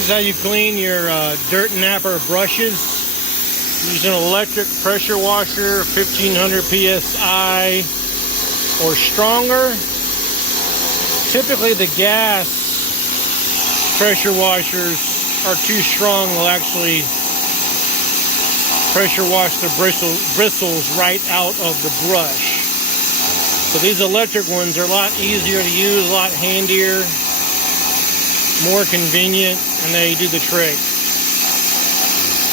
This is how you clean your dirt napper brushes. Use an electric pressure washer, 1500 psi or stronger. Typically the gas pressure washers are too strong. They'll actually pressure wash the bristles right out of the brush. So these electric ones are a lot easier to use, a lot handier, more convenient, and they do the trick.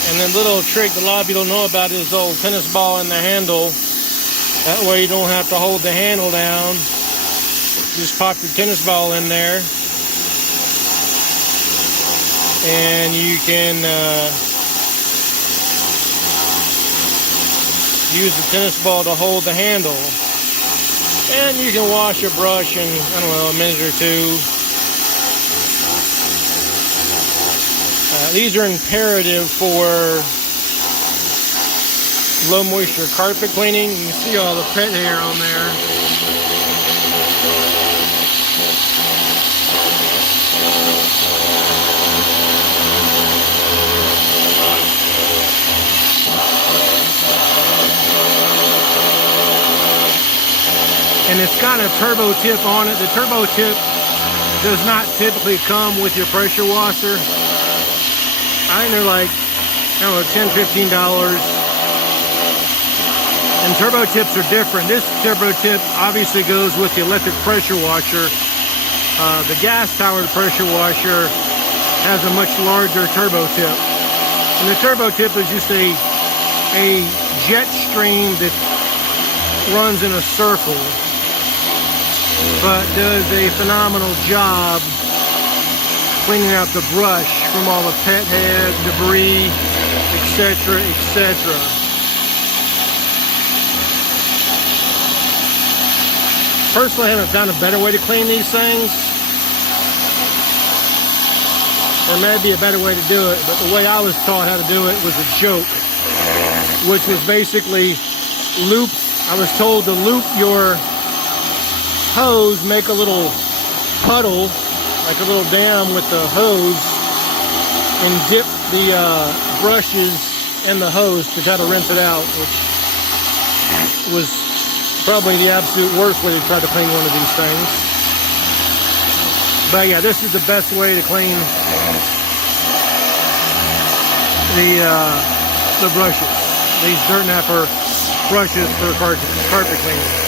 And the little trick that a lot of people don't know about is the old tennis ball in the handle. That way you don't have to hold the handle down. Just pop your tennis ball in there, and you can use the tennis ball to hold the handle. And you can wash your brush in, I don't know, a minute or two. These are imperative for low moisture carpet cleaning. You can see all the pet hair on there. And it's got a turbo tip on it. The turbo tip does not typically come with your pressure washer. I think they're like, I don't know, $10, $15. And turbo tips are different. This turbo tip obviously goes with the electric pressure washer. The gas-powered pressure washer has a much larger turbo tip. And the turbo tip is just a jet stream that runs in a circle, but does a phenomenal job cleaning out the brush from all the pet hair, debris, etc., etc. Personally, I haven't found a better way to clean these things. There may be a better way to do it, but the way I was taught how to do it was a joke, which was basically loop. I was told to loop your hose, make a little puddle, like a little dam with the hose, and dip the brushes in the hose to try to rinse it out, which was probably the absolute worst way to try to clean one of these things. But yeah, this is the best way to clean the brushes. These dirt napper brushes for carpet cleaning.